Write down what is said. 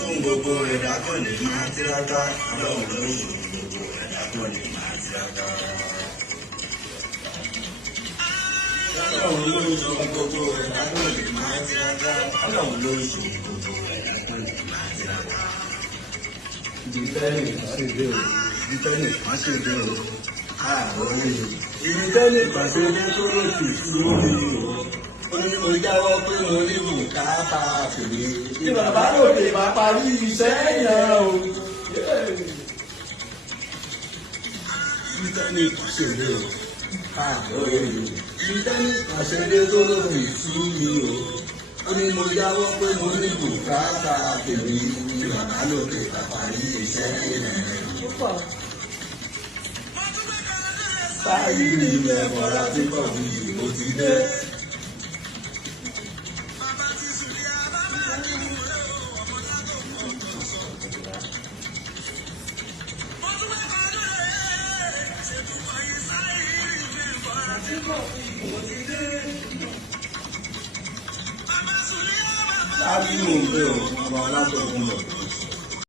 fún gbogbo ẹ̀dá tó lè máa tiraka ọlọ́run ló ṣe gbogbo ẹ̀dá tó lè máa tiraka. ọlọ́run ló ṣe gbogbo ẹ̀dá tó lè máa tiraka ọlọ́run ló ṣe gbogbo ẹ̀dá tó lè máa tiraka. ìdílé ṣe dé o ìdílé má ṣe dé o ààrùn ìdílé pàṣẹ dé tó lè fi lórí o. Mo jáwọ́ pé mo ní bùkátà fèrè. Ní bàbá lòdì máa parí iṣẹ́ yẹn o. Ìtẹ́ni pàṣẹdé o. Ìtẹ́ni pàṣẹdé tó lòdì sí mi o. Ó ní mo jáwọ́ pé mo ní bùkátà fèrè. Ní bàbá lòdì máa parí iṣẹ́ yẹn o. Sáyé ilẹ̀ bọ̀rọ̀ tí kò ní ìbò ti dé. Láti mú un pé o, ọmọ alátọ̀kùn lọ.